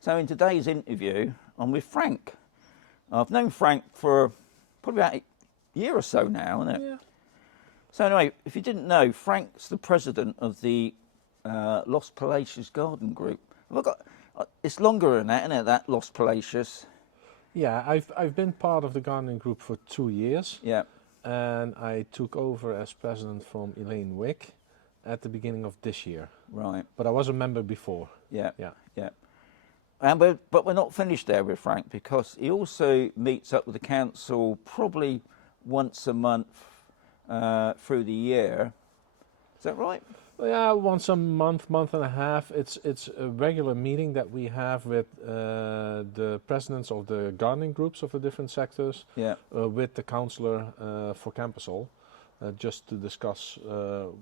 So in today's interview, I'm with Frank. I've known Frank for probably about a year or so now, isn't it? Yeah. So anyway, if you didn't know, Frank's the president of the Los Palacios Garden Group. Have I got, it's longer than that, isn't it, that Los Palacios? Yeah, I've been part of the gardening group for 2 years. Yeah. And I took over as president from Elaine Wick at the beginning of this year. Right. But I was a member before. Yeah. Yeah. Yeah. And but we're not finished there with Frank, because he also meets up with the council probably once a month through the year. Is that right? Yeah, once a month, month and a half. It's a regular meeting that we have with the presidents of the gardening groups of the different sectors, Yeah. with the councillor for Campol, just to discuss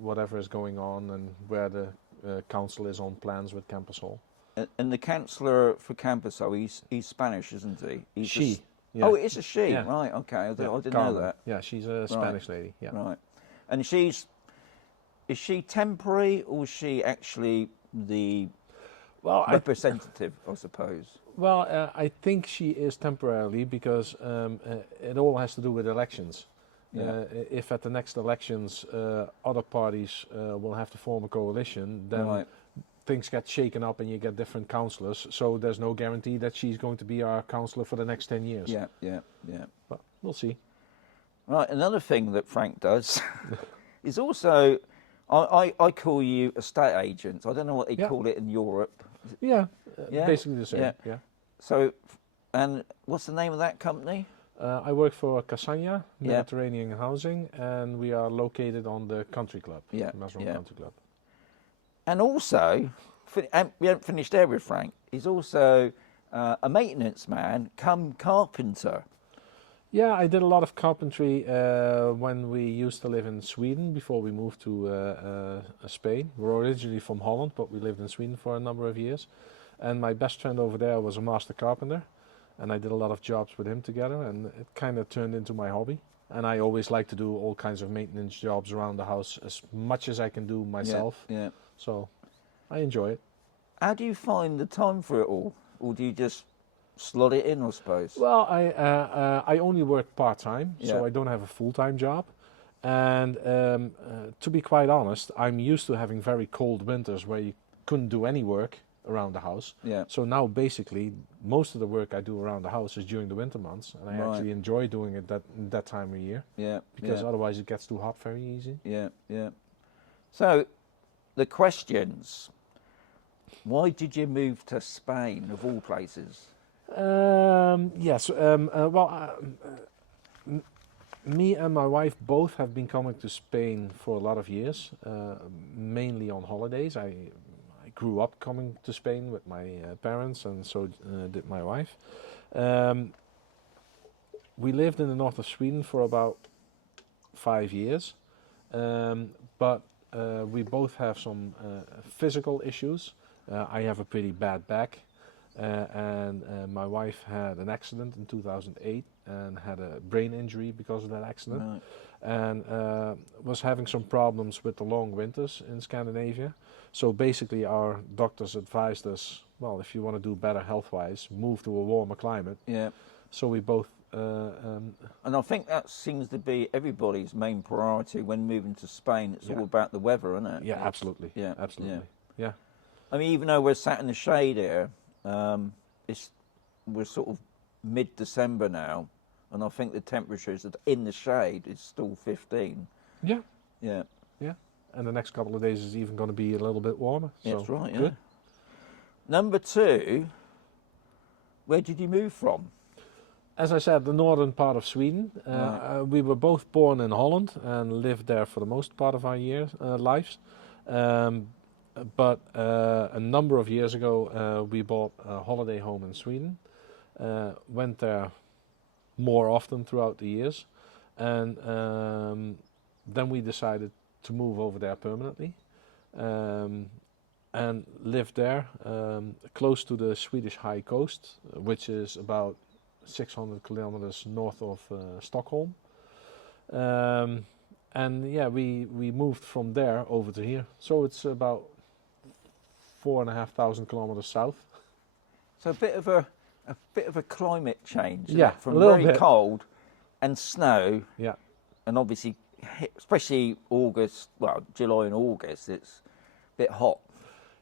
whatever is going on and where the council is on plans with Campol. And the councillor for Campus, he's Spanish, isn't he? He's She. Yeah. Oh, it's a she. Yeah. Right. Okay. I didn't Carmen. know that. Yeah, she's a Spanish lady. Yeah. Right. And is she temporary, or is she actually the representative, I suppose? Well, I think she is temporarily, because it all has to do with elections. Yeah. If at the next elections other parties will have to form a coalition, then Right. things get shaken up and you get different councillors. So there's no guarantee that she's going to be our councillor for the next 10 years. Yeah. Yeah. Yeah. But we'll see. Right. Another thing that Frank does is also, I call you estate agent. I don't know what they Yeah. call it in Europe. Yeah, Yeah? basically the same. Yeah. Yeah. So, and what's the name of that company? I work for Casanya, Yeah. Mediterranean Housing, and we are located on the Country Club, Yeah, Masron yeah. Country Club. And also, and we haven't finished there with Frank, he's also a maintenance man come carpenter. Yeah, I did a lot of carpentry when we used to live in Sweden before we moved to Spain. We're originally from Holland, but we lived in Sweden for a number of years. And my best friend over there was a master carpenter, and I did a lot of jobs with him together, and it kind of turned into my hobby. And I always like to do all kinds of maintenance jobs around the house as much as I can do myself. Yeah. So I enjoy it. How do you find the time for it all? Or do you just slot it in, I suppose? Well, I only work part-time, Yeah. so I don't have a full-time job. And to be quite honest, I'm used to having very cold winters where you couldn't do any work around the house. Yeah. So now basically most of the work I do around the house is during the winter months, and I Right. actually enjoy doing it that time of year, Yeah. because yeah. otherwise it gets too hot very easy. Yeah, yeah. So, the questions. Why did you move to Spain, of all places? Yes, me and my wife both have been coming to Spain for a lot of years, mainly on holidays. I grew up coming to Spain with my parents, and so did my wife. We lived in the north of Sweden for about 5 years, but we both have some physical issues. I have a pretty bad back, and my wife had an accident in 2008 and had a brain injury because of that accident, Right. and was having some problems with the long winters in Scandinavia. So basically our doctors advised us, well, if you want to do better health-wise, move to a warmer climate. Yeah. So we both... And I think that seems to be everybody's main priority when moving to Spain. It's Yeah. all about the weather, isn't it? yeah, absolutely. Yeah, Absolutely. Yeah. I mean, even though we're sat in the shade here, we're sort of mid-December now, and I think the temperatures in the shade is still 15. Yeah. Yeah. Yeah. And the next couple of days is even going to be a little bit warmer. So That's right, yeah. good. Number 2, where did you move from? As I said, the northern part of Sweden. Right. We were both born in Holland and lived there for the most part of our lives. But a number of years ago, we bought a holiday home in Sweden. Went there more often throughout the years. And then we decided to move over there permanently. And lived there, close to the Swedish high coast, which is about 600 kilometers north of Stockholm. And yeah, we moved from there over to here. So it's about 4,500 kilometers south. So a bit of a climate change. Isn't Yeah, it? From a little very bit. cold and snow, Yeah. and obviously, especially August, well, July and August, it's a bit hot.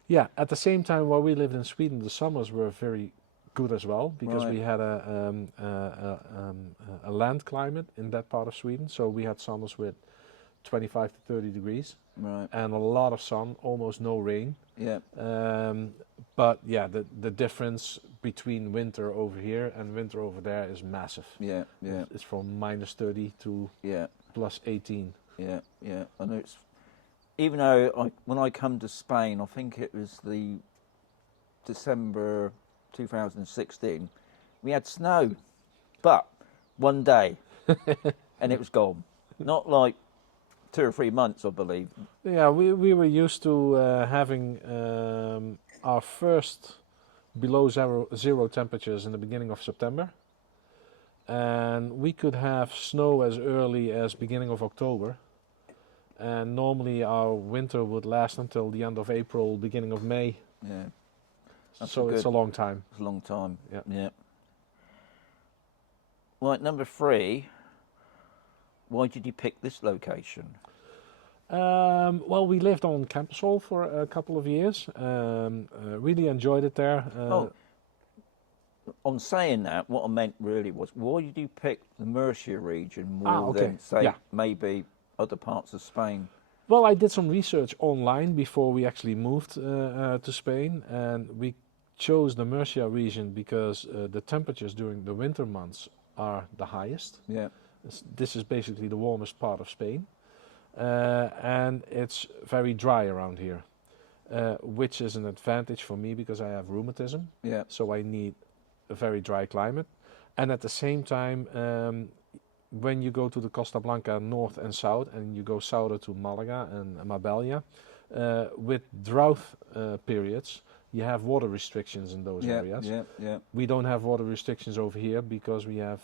Yeah, at the same time, while we lived in Sweden, the summers were very good as well because Right. we had a land climate in that part of Sweden. So we had summers with 25 to 30 degrees Right. and a lot of sun, almost no rain. Yeah. But yeah, the difference between winter over here and winter over there is massive. Yeah. Yeah. It's from minus 30 to Yeah. plus 18. Yeah. Yeah. I know it's. Even though when I come to Spain, I think it was the December 2016, we had snow, but one day, and it was gone. Not like 2 or 3 months, I believe. Yeah, we were used to having our first below zero temperatures in the beginning of September, and we could have snow as early as beginning of October. And normally our winter would last until the end of April, beginning of May. Yeah. That's So it's a long time. It's a long time. Yeah. Yeah. Right, number 3. Why did you pick this location? Well, we lived on Campol for a couple of years. Really enjoyed it there. On saying that, what I meant really was, why did you pick the Murcia region more okay. than, say, Yeah. maybe other parts of Spain? Well, I did some research online before we actually moved to Spain, and we chose the Murcia region because the temperatures during the winter months are the highest. Yeah. This is basically the warmest part of Spain, and it's very dry around here, which is an advantage for me because I have rheumatism, Yeah. so I need a very dry climate. And at the same time, when you go to the Costa Blanca north and south, and you go south to Malaga and Marbella, with drought periods, you have water restrictions in those areas. Yeah. Yeah. We don't have water restrictions over here because we have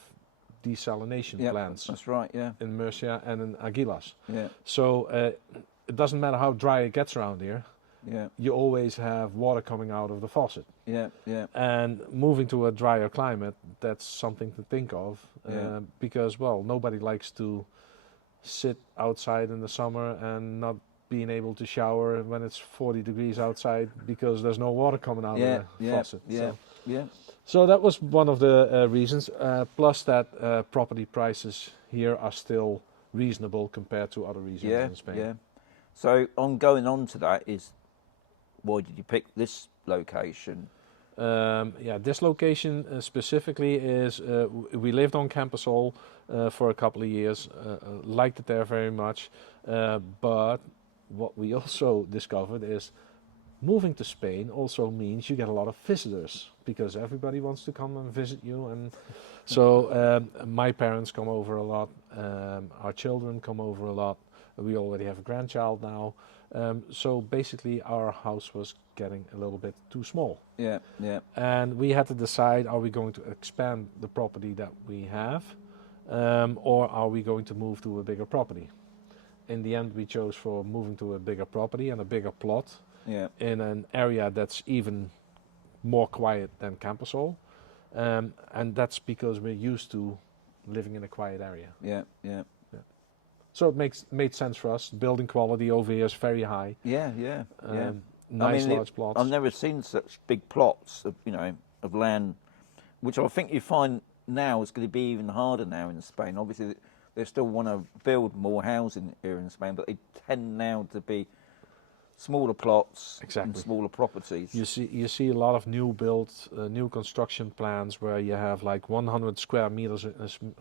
desalination Yeah. plants That's right. Yeah. in Murcia and in Aguilas. Yeah. So it doesn't matter how dry it gets around here, Yeah. you always have water coming out of the faucet. Yeah. Yeah. And moving to a drier climate, that's something to think of, Yeah. because, well, nobody likes to sit outside in the summer and not being able to shower when it's 40 degrees outside because there's no water coming out Yeah. of the Yeah. faucet. Yeah. So, Yeah. so that was one of the reasons, plus that property prices here are still reasonable compared to other regions Yeah. in Spain. Yeah. So on going on to that is, why did you pick this location? Yeah, this location specifically is, we lived on Campos for a couple of years, liked it there very much, but what we also discovered is moving to Spain also means you get a lot of visitors because everybody wants to come and visit you. And so my parents come over a lot, our children come over a lot, we already have a grandchild now. So basically our house was getting a little bit too small. Yeah. Yeah. And we had to decide, are we going to expand the property that we have, or are we going to move to a bigger property? In the end, we chose for moving to a bigger property and a bigger plot Yeah. in an area that's even more quiet than Campos. And that's because we're used to living in a quiet area. Yeah. Yeah. So it made sense for us. Building quality over here is very high. Yeah. Yeah. Yeah. Nice mean, large plots. I've never seen such big plots of, of land, which I think you find now is going to be even harder now in Spain. Obviously, they still want to build more housing here in Spain, but they tend now to be smaller plots and smaller properties. You see a lot of new builds, new construction plans where you have like 100 square meters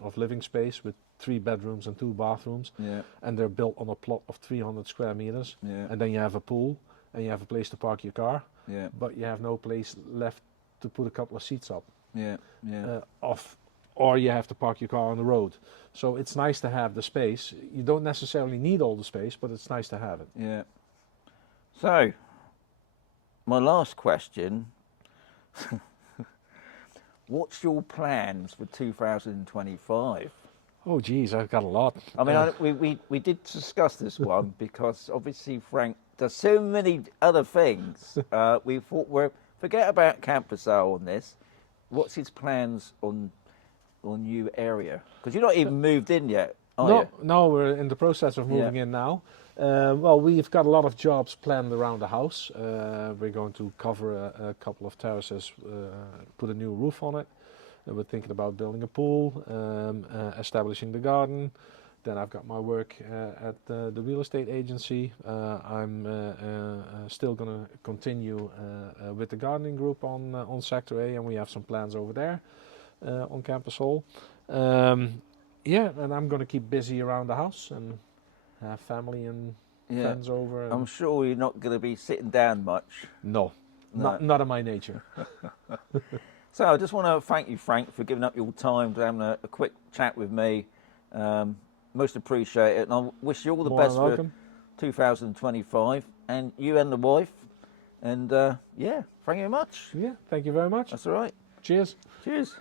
of living space with 3 bedrooms and 2 bathrooms, Yeah. and they're built on a plot of 300 square meters, Yeah. and then you have a pool and you have a place to park your car, Yeah. but you have no place left to put a couple of seats up, Yeah. Yeah. or you have to park your car on the road. So it's nice to have the space. You don't necessarily need all the space, but it's nice to have it. Yeah. So, my last question. What's your plans for 2025? Oh, geez, I've got a lot. I mean, we did discuss this one because obviously Frank does so many other things. We thought forget about camper sale on this. What's his plans on new area? Because you're not even moved in yet, are you? No, we're in the process of moving in now. Well, we've got a lot of jobs planned around the house. We're going to cover a couple of terraces, put a new roof on it. We're thinking about building a pool, establishing the garden. Then I've got my work at the real estate agency. I'm still going to continue with the gardening group on Sector A, and we have some plans over there on Campus Hall. Yeah, and I'm going to keep busy around the house and have family and friends over. I'm sure you're not going to be sitting down much. No. Not in my nature. So I just want to thank you, Frank, for giving up your time to having a quick chat with me. Most appreciate it, and I wish you all the best for 2025, and you and the wife. And yeah, thank you very much. Yeah, thank you very much. That's all right. Cheers. Cheers.